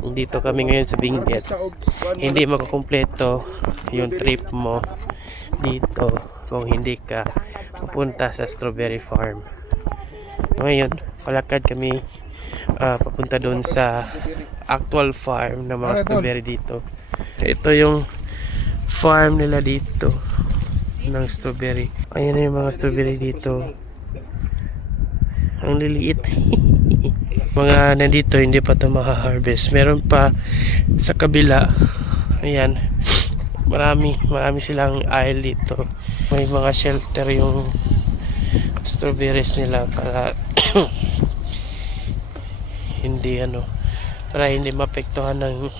Dito kami ngayon sa Benguet. Hindi makukumpleto yung trip mo dito kung hindi ka pupunta sa strawberry farm. Ngayon, palakad kami papunta doon sa actual farm ng mga strawberry dito. Ito yung farm nila dito ng strawberry. Ayan na yung mga strawberry dito. Ang liliit. Mga nandito hindi pa ito makaharvest. Meron pa sa kabila. Ayan. Marami silang aisle dito. May mga shelter yung strawberries nila para hindi maapektuhan ng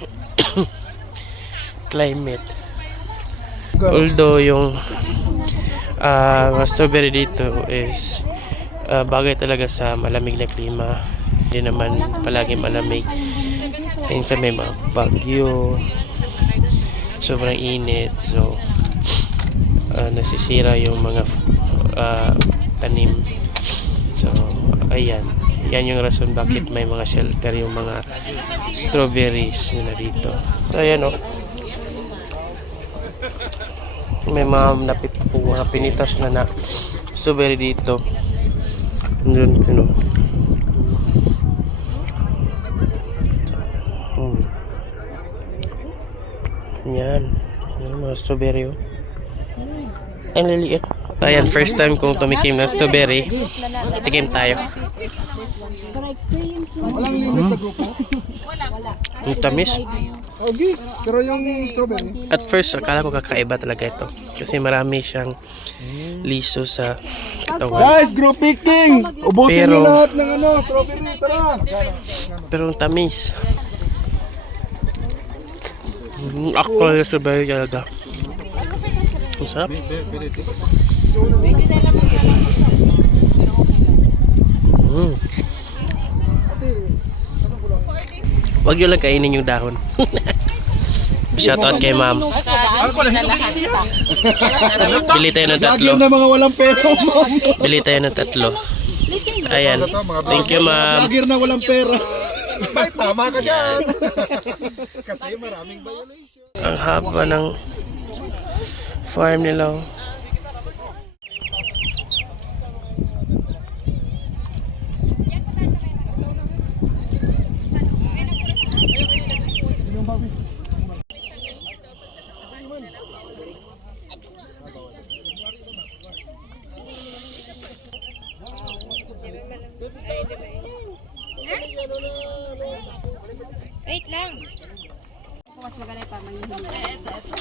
climate. Although yung strawberry dito is bagay talaga sa malamig na klima. Hindi naman palagi malamig. Minsan may mga bagyo, sobrang init, so nasisira yung mga tanim. So ayan, yan yung rason bakit may mga shelter yung mga strawberries nila dito. So ayan may mga pinitas na strawberry dito. Doon, yan mga strawberry. Ang liliit. Ayan, first time kong tumikim ng strawberry. Tikim tayo. Ang tamis. Pero yung strawberry, At first, akala ko kakaiba talaga ito. Kasi marami siyang liso sa katawan. guys, group picking! Ubusin Pero- nyo lahat ng strawberry, tara! Pero ang tamis. Actual strawberry talaga. Ang sarap. Wag yun lang kainin yung dahon. Shoutout kay ma'am. Bili tayo ng tatlo. Lagyan na mga walang pera, ma'am! Bili tayo ng tatlo. Ayan. Thank you, ma'am. Lagyan na walang pera! Ay, tama ka dyan! Kasi maraming violation. Ang haba ng farm nila. Wait lang. Mas maganda pa manghihintay.